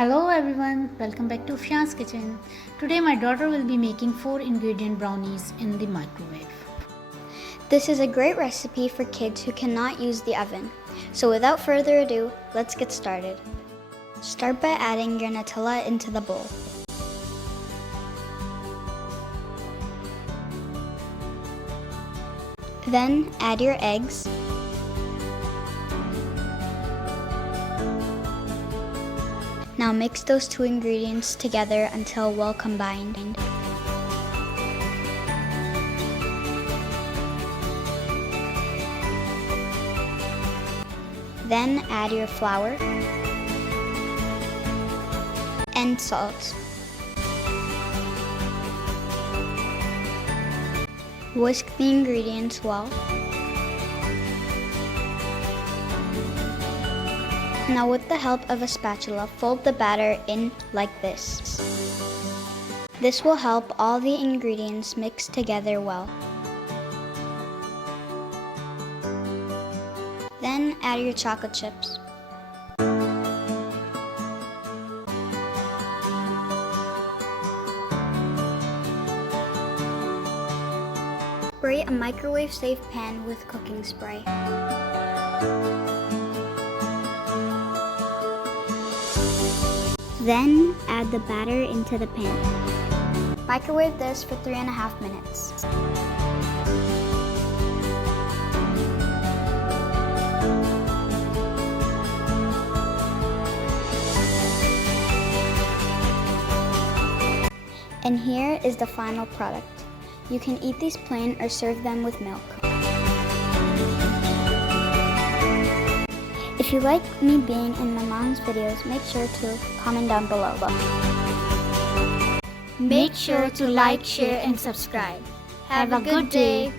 Hello everyone, welcome back to Afshan's kitchen. Today my daughter will be making 4 ingredient brownies in the microwave. This is a great recipe for kids who cannot use the oven. So without further ado, let's get started. Start by adding your Nutella into the bowl. Then add your eggs. Now mix those two ingredients together until well combined. Then add your flour and salt. Whisk the ingredients well. Now with the help of a spatula, fold the batter in like this. This will help all the ingredients mix together well. Then add your chocolate chips. Spray a microwave-safe pan with cooking spray. Then add the batter into the pan. Microwave this for 3.5 minutes. And here is the final product. You can eat these plain or serve them with milk. If you like me being in my mom's videos, make sure to comment down below. Make sure to like, share and subscribe. Have a good day.